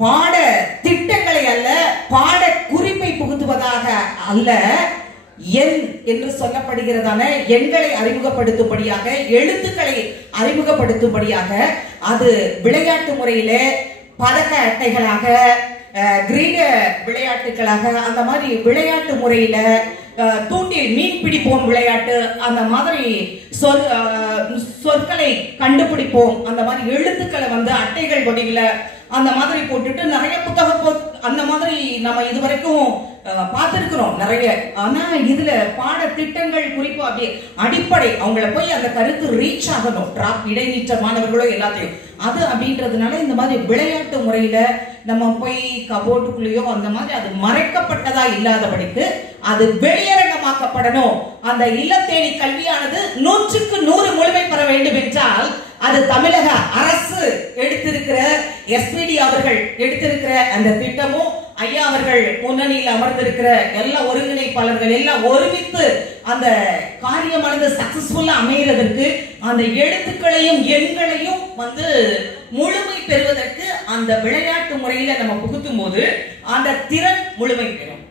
பாட திட்டங்களை அல்ல, பாட குறிப்பை புகுத்துவதாக அல்ல, எண் என்று சொல்லப்படுகிறதான எண்களை அறிமுகப்படுத்தும்படியாக, எழுத்துக்களை அறிமுகப்படுத்தும்படியாக, அது விளையாட்டு முறையில பதக்க அட்டைகளாக, கிரீட விளையாட்டுகளாக, அந்த மாதிரி விளையாட்டு முறையில தூண்டில் மீன் பிடிப்போம் விளையாட்டு, அந்த மாதிரி சொற்களை கண்டுபிடிப்போம், அந்த மாதிரி எழுத்துக்களை அட்டைகள் வடிவில அந்த மாதிரி போட்டுட்டு நிறைய புத்தகம் அந்த மாதிரி நம்ம இதுவரைக்கும் பார்த்திருக்கிறோம் நிறைய. ஆனா இதுல பாட திட்டங்கள் குறிப்பா அப்படியே அடிப்படை அவங்கள போய் அந்த கருத்து ரீச் ஆகணும், டிராப் இடைநீற்ற மாணவர்களோ எல்லாத்தையும் அது அப்படின்றதுனால இந்த மாதிரி விளையாட்டு முறையில நம்ம போய் கபோர்டுக்குள்ளேயோ அந்த மாதிரி அது மறைக்கப்பட்டதா இல்லாதபடிக்கு அது வெளியரங்கமாக்கப்படணும். அந்த இல்லத்தேடி கல்வியானது 100க்கு 100 முழுமை பெற வேண்டும் என்றால் அது தமிழக அரசு எடுத்திருக்கிற, SPD அவர்கள் எடுத்திருக்கிற அந்த திட்டமும், ஐயா அவர்கள் முன்னணியில் அமர்ந்திருக்கிற எல்லா ஒருங்கிணைப்பாளர்கள் எல்லாம் ஒருமித்து அந்த காரியமானது சக்சஸ்ஃபுல்லா அமைகிறதற்கு அந்த எழுத்துக்களையும் எண்களையும் முழுமை பெறுவதற்கு அந்த விளையாட்டு முறையில நம்ம புகுத்தும் போது அந்த திறன் முழுமை பெறும்.